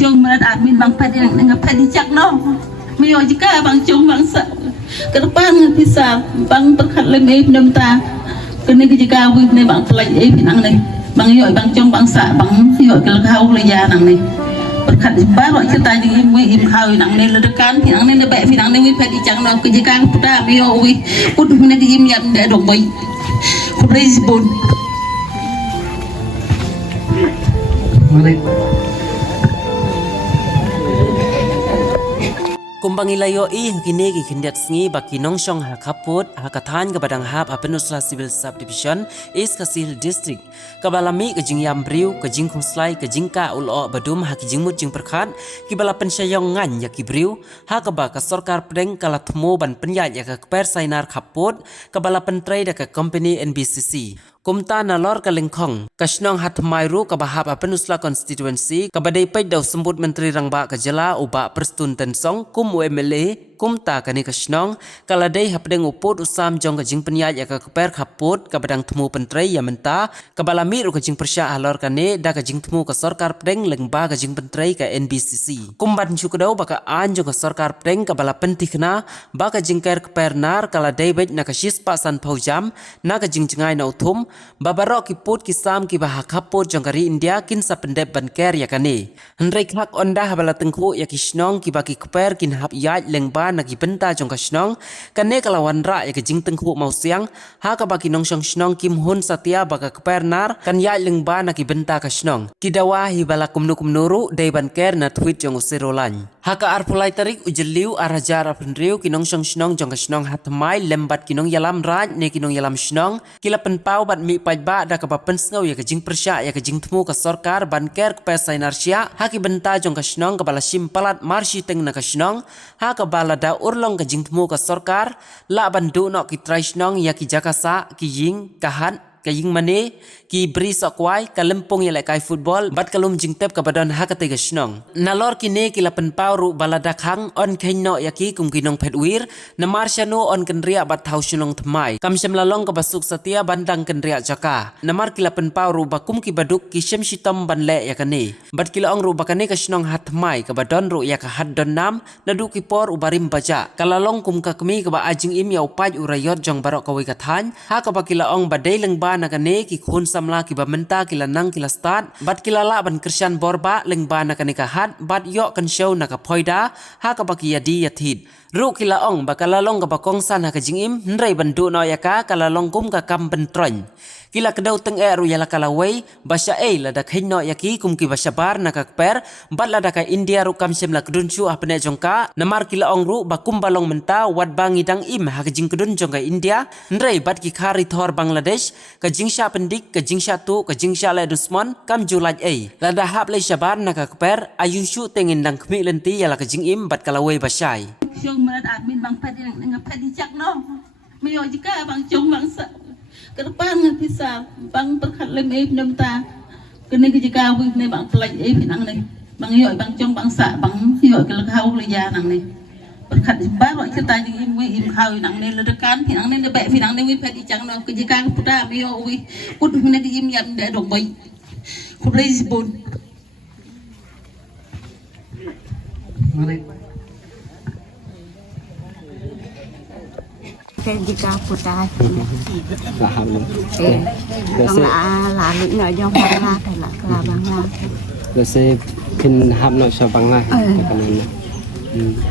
Syung merat admin bang padi dengan padi cak no. Mio jika bang Chung bang sa ke depan bisa bang berkat lemai pinam ta. Kena jika wih ni bang pelaj pinang ni. Bang Yo bang Chung bang sa bang Yo ke lekau leja nang ni. Berkat baru kita jadi im kau nang ni ledekan pinang ni lebih pinang ni wih padi cak no ke jika putar Mio wih put mana di im yam dah dong boy. Kubris bun. Mari. Kumbangilayo kini kindiat sengi baki nongshong hakaput hakatan kabadang hap Apenusla Civil Subdivision is Kasil District kabalami kejing yambriu kejing kungslai kejing ka ulo badum hakijing mut jing perkat kibala pensyayong ngan yakibriu hakaba ka sorkar pedeng kalatmo ban penyat ya ka per sainar kaput kabala pentrai da ka company NBCC kumta na lor kalengkong kasnong hatmairu kabahap Apenusla constituency kabadai pai daw sembut menteri rangba kajala uba perstun tensong kum MLA kumta kani kasnong kaladai hapdeng uput usam jong kajing penyat ya ka per kaput kabadang temu pentrai ya menta kabalami ru kajing persya alor kane da kajing temu ka sorkar pedeng lengba kajing pentrai ka NBCC kumban chukadau baka anjo ka sorkar pedeng kabala pentikna ba kajing ker per nar kaladai bet na kashis pa san paujam na kajing jengai na utum babarok kiput kisam ki bah kaput jong kari India kin sa pendep ban ker ya kane hendrei hak onda habala tengku ya kisnong ki baki per kin hap yat lengba nagi benta jong kasnong kane kalawan ra ya kajing tengku mau siang ha ka baki nong shong snong kim hun satia baka kepernar kan ya lengba nagi benta kasnong kidawa hibala kumnu kumnuru dai ban ker na tweet jong usirolan ha ka arpulai tarik ujeliu arajar aprenriu kinong shong snong jong kasnong hatmai lembat kinong yalam raj ne kinong yalam snong kila penpau bat mi pajba da ka bapen sngaw ya kajing persya ya kajing temu ka sorkar ban ker ke pesainar ha ki benta jong kasnong kabala simpalat marsi teng na kasnong ha ka bala da urlong kajing temu ka sorkar la bandu no ki traisnong ya ki jakasa ki ying kahan kaying mane ki beri sokwai kalempong ya kai football bat kalum jingtep kabadon hakate gasnong nalor kine kila penpauru balada khang on khenno yaki kum kinong petwir na marshano on kenria bat thausunong thmai kamsem lalong ka basuk satia bandang kenria jaka namar kila penpauru bakum ki baduk ki shem shitam banle yakane bat kila ong ru bakane kasnong hatmai kabadon ru ya ka haddon nam nadu ki por ubarim baja kalalong kum ka kmi ka ba ajing im ya upaj urayot jong barok kawi kathan ha ka ba kila ong badai lengba nakane ki khun samla ki bamenta kila nang kila start bat kila la ban krisyan borba lengba nakane ka hat bat yo kan show naka poida ha ka baki yadi yathid ru kila ong bakalalong ka bakong san ha ka jingim nrei bandu no yaka kalalong kum ka kam bentroñ kila kedau teng eru yala kalawai basya la dak hinno yaki kum ki basyabar nakak per bat la dak India ru kam sem la kedunchu apne jongka namar kila ong ru bakum balong menta wat bangi dang im ha ka jing kedun jongka India nrei bat ki khari thor Bangladesh ka jingsha pendik ka jingsha tu ka jingsha le dusman kam julaj la da hap le syabar nakak per ayushu tengin dang kmi lenti yala ka jing im bat kalawai basyai Syung merat admin bang padi dengan padi cak no. Mio jika bang Chung bang sa ke depan bisa bang berkat lemai pinam ta. Kena jika wih ni bang pelaj pinang ni. Bang Yo bang Chung bang sa bang Yo ke lekau leja nang ni. Berkat baru kita jadi im kau nang ni ledekan pinang ni lebih pinang ni wih padi cak no ke jika putar Mio wih put mana di im yam dah dong boy. Kubris bun. Mari. Cái gì cả phụ ta con là lĩnh ở trong băng la thì là băng la rồi sẽ pin hàm nội cho băng la cái này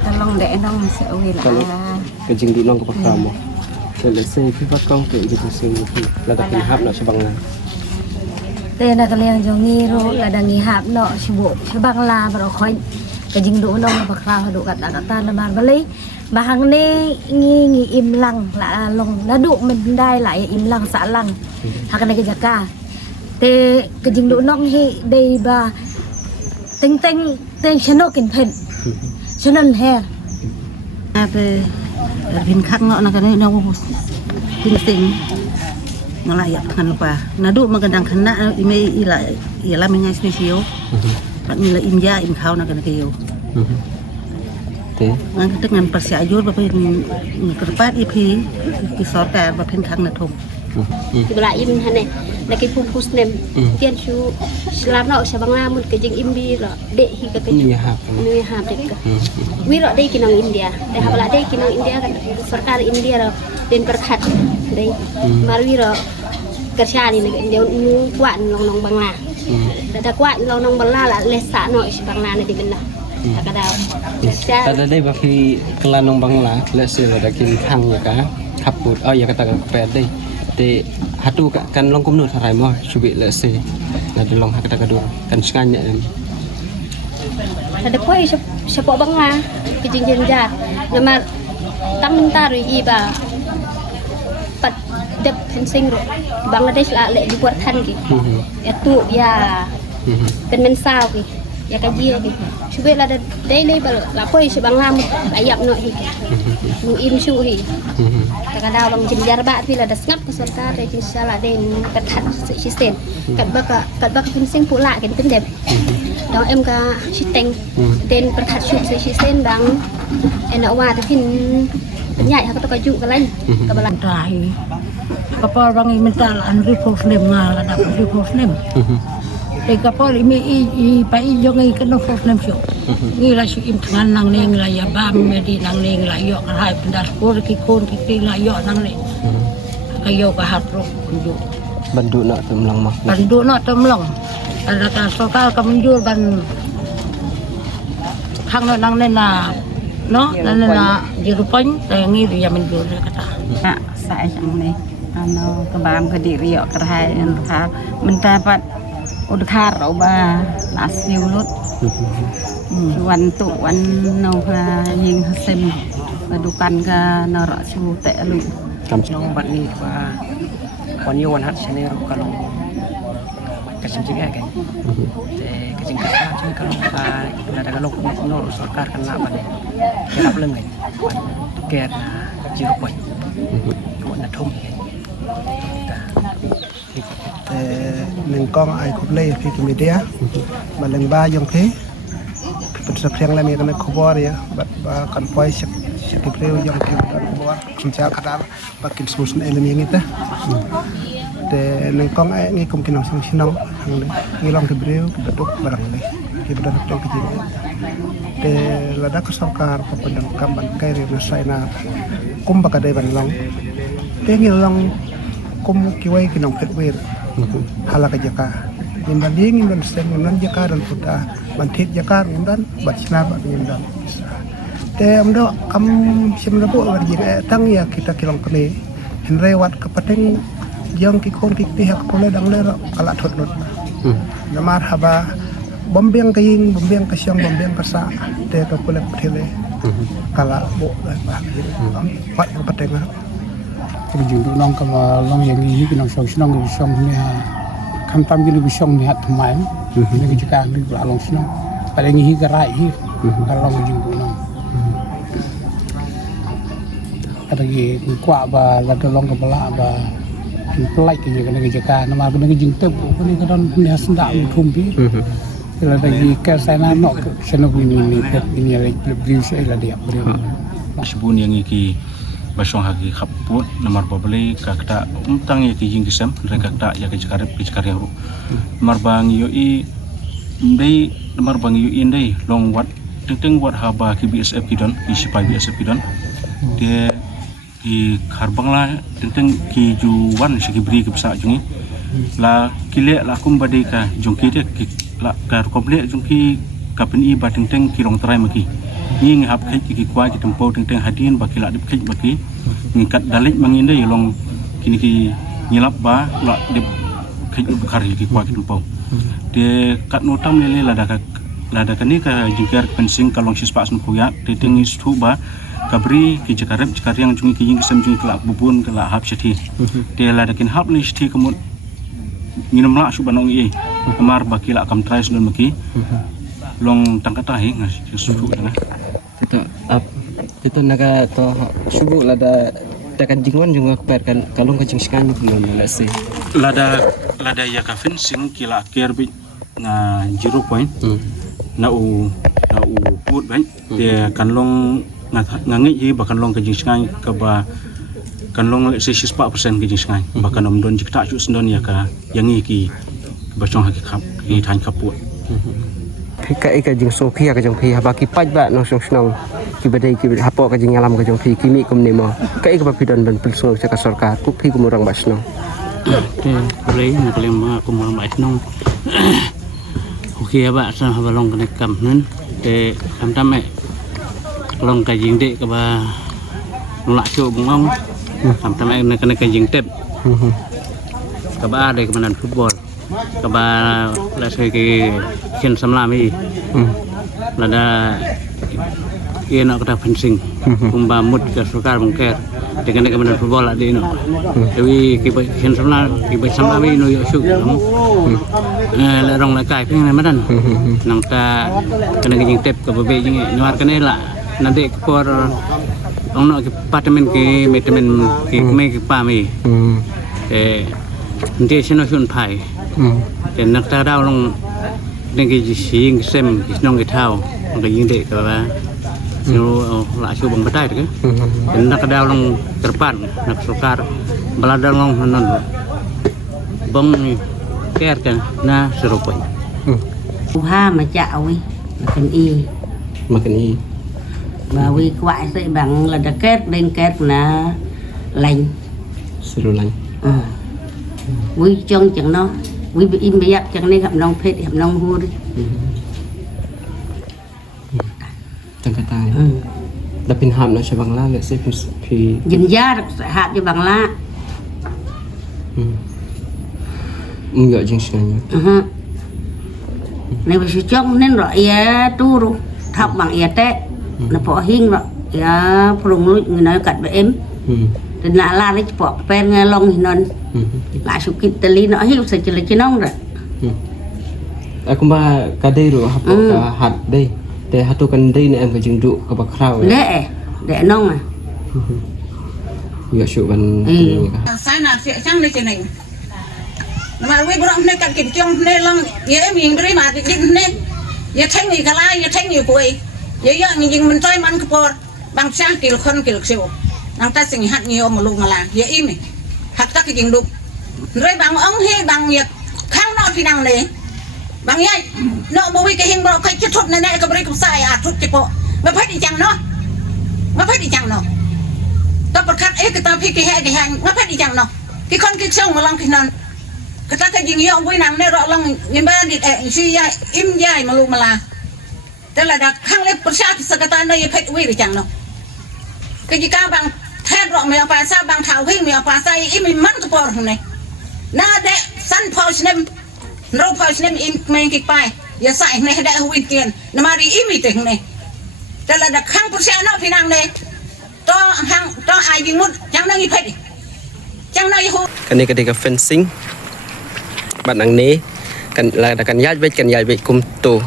ta long để nó sẽ về là cái trình độ nó có bao nhiêu rồi sẽ phi bắt công tự cho tôi xem là đặt pin hàm nội cho băng la tên là cái liền cho nghi rồi là đang nghi hàm nội cho bộ cho băng la và nó khói cái trình độ nó bạc la độ cả ta là bàn lấy bahang ni ngi im lang la long la du mình đai lại im lang xã lang hak này cái jaka te cái jing độ nong hi đây ba tinh tinh tên chano kin pen chanan he về pin khắc ngọ là cái này nó tinh tinh nó lại khăn qua nó du mà cái đằng khăn nã ime lại làm ngay special bạn mình là im da im khao là cái kêu dengan persiayur bapak kerpat ipi kisor ter bapak khang na thum Kibla im hane lagi pupus nem tian su selam no sa bangla mun ke jing imbi lo de hi ka Ni hap. ni ha de ka wi lo de kinang India de ha bala de kinang India kan sarkar India lo den perkhat de mar wi lo kerja ni nag India kuat long nong bangla da kuat long nong bangla la lesa no si bangla ni di benda kadang Ada dai baki kelanong bangla lese la dakin khang ya ka khaput ya kata ka pe dai te hatu kan long kumnu tharai mo subi lese na di long kata ka dur kan skanya ada koi siapa bangla ke jing jenja nama tam i ba pat dep fencing ro Bangladesh la le dibuat tan ki itu yaเป็นmen sao ki ya kaji ki sube la daily bal la koi si bangla ayap no hi mu im su hi kadang long jin jarba pi la das ngap ke sarkar de inshallah den kat sistem kat baka fencing pula kan pendep dong em ka siteng den perkat su sistem dang enak wa tu pin penyai ha ka kaju ka lain ka balan Tahi kapal bang minta an report nem nga ada report nem kapal i pa i jong i kan report nem syo ngi la su im tangan nang ne la ya bam medi nang ne la yo hai pendas ko ki kon ki la yo nang ne kayo ka hat ro ju bandu nak temlang mak bandu no temlong ada ka sokal ka menjur ban khang no nang ne na no nang na jirupan ngi ya menjur kata nak saya yang ni ano kebam kediri yo kerhai ka mendapat udhar oba nasiulut wan tu wan no la ying sem padukan ka nara su te lu nong bat ni ba wan yo wan hat sene ro kalong kasim jing ke te kajing ka jing kalong ba ada kalong no sarkar kan la ba kerap lem ngai ker jiru point wan thum neng kong ai khop lei phi tu media ba leng ba yong the put sa pheng la mi kan khobor ya ba kan poi sak sak preu yong the kan khobor kincha khata ba kin smus ne le mi ngita te neng kong ai ngi kum kinong sang sinong ngi long the breu ba tok barang le ki ba tok tok ji te la da ka sarkar ko pandang kamban kai re na sai na kum ba ka dai ban long te ngi long kum ki wai kinong phet wer halaka jaka nimban ding nimban sen nimban jaka dan puta bantit jaka nimban batsna ba nimban te amdo kam simna bo warji tang ya kita kilong kene henre wat kapateng yang ki kon ki pihak pole dang le kala thot lot namar haba bombeng kaing bombeng kasyang bombeng kasa te ka pole phele kala bo ba wat kapateng Kejung tu nong kalau long yang ini kita nong song ni kan tam kita bisong ni hat mai ni kita ni pula long song pada ni gerai hi kalau long kejung tu nong ada lagi kuat ba la long kepala ba pelai ke kena kita nama kena kejung tu ni kadang ni hasendak tumpi kalau lagi ke sana nok senok ini review saya lah dia beri sebun yang iki basong hagi khaput namar babale kakta umtang ye kijing kisam dan kakta ya kejakarep yang ru namar bang yo i ndai namar bang yo i ndai long wat teng wat haba ki BSF kidon ki sipai BSF kidon de ki kharbangla teng ki juwan segi beri ke pesa jungi la kile la kum badai ka jongki de la kar komplek jongki kapen i bateng teng ki rong trai maki ni ngap kai ki kwa ki tempo teng hadin baki la dip kai baki ngikat dalik manginde long kini ki ngilap ba la dip kai bukhari ki kwa ki tempo de kat notam lele lada kani ka jigar pensing kalong sispa sun puya de tengi stu ba kabri ki jakarep yang jungi ki jing sem jungi kelak bubun kelak hap sethi de lada kin hap ni sethi kemut nginam la su banong i amar baki la kam trais don maki long tangkata hi ngas susu na itu naga to subuh lada tekan jingwan juga keperkan kalung kajing sekan belum lese lada ya ka fencing kila kerbi na 0 point na u put ban dia kan long ngangi hi bahkan long kajing sekan ka kan long le se 4% ke jing sangai bahkan om don jikta chu sendon ya ka yang ki bachong haki khap ki than khaput phi kai ka jing so phia ka jong phi ba ki paj ba no song snong ki badai ki hapo ka jing alam ka jong phi kimi kum ne mo kai ka phi don ban pulso ka sarkar ku phi kum rang ba snong lấy một cái mà cũng một bài nông khi bạn sang vào lòng cái cầm nên để làm trăm mẹ lòng cái dính đệ các bà lại chỗ bùng ông làm trăm mẹ này cái dính tép các bà đây các bạn football các bà là chơi cái chân sắm làm gì là đã kia nó có fencing cùng bà một cái số ca bằng kẹt thì cái này cái mình football lại đi nữa vì cái bệnh chân sắm làm cái bệnh sắm làm gì nó yếu sụt lắm lại rong lại cài cái này mất anh nang ta cái này cái những tép cái bề những cái cái này là nanti cái por ông nó cái apartment cái apartment cái mấy cái pa mì để nanti xem nó xuân phải để nang ta đào long nên cái gì cái xem cái nong cái thao cái những đệ cái ba nó lại chịu bằng tay đấy cái nak đào long terpan nak sukar belada long non bông kẹt cái na serupai ha mà chạo ấy mà cần y và vì quại sẽ bằng là đã kết lên kết là lành suru lành vì chân chẳng nó vì bị im bị chẳng nên gặp nông phết gặp nông hua đi chẳng cái tai đã pin hàm nó sẽ bằng lá lệ sẽ phi dình giá hạt cho bằng lá ngựa chính sáng này phải trong nên rồi tu rồi thọc bằng té nó bỏ hiên rồi phùng người nói cắt với em thì nã la lấy bỏ pen nghe long thì non lại sự kịch lý nó hiu sẽ chỉ là chỉ nông rồi aku ba kadai ro hap ka hat dei te hatu kan dei ne em ka jing du ka ba khrau để nông à ya shu ban sai na sẽ chăng đây trên này mà với bọn này cắt kịch trong này long dễ miền bưởi mà thì này dễ thanh gì cả lai dễ thanh nhiều tuổi dễ nhưng mình trai man cái bằng sang kilo khôn kilo siêu năng ta sinh hạt nhiều mà luôn mà là dễ im hạt ta cái jing du rồi bằng ông hay bằng nhiệt khang nọ thì năng này bằng vậy nó bôi cái hình bò cái chất thốt này cái bưởi cũng sai thốt cái bộ mà phải đi chăng nó ta bật khát ấy cái ta phi cái hàng nó phải đi chăng nó cái con cái sông mà long cái non cái ta cái gì nhiều với nàng này rõ long nhìn ba đi suy dài im dài mà luôn mà là thế là đặc khang lên bớt sát thì cái ta này phải uy đi chăng nó cái gì cả bằng thét rõ mèo phá sa bằng thảo huy mèo phá sa im mình mất cái bò này na để săn phao xem rau phao xem im mình kịch bài giờ sai này để huy tiền nó mà đi im đi tiền này thế là đặc khang bớt sát nó phi nàng này to ai đi muốn chẳng năng gì phải chẳng năng gì hú kan ni ka fencing bạn nang ni kan la da kan yai bet kum to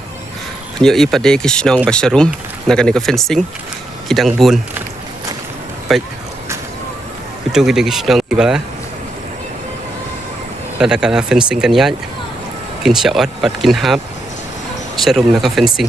nyo i pade ki snong basarum na kan ni ka fencing kidang bun pai itu ki de ki snong ki bala la da kan fencing kan yai kin shaot pat kin hap sarum na ka fencing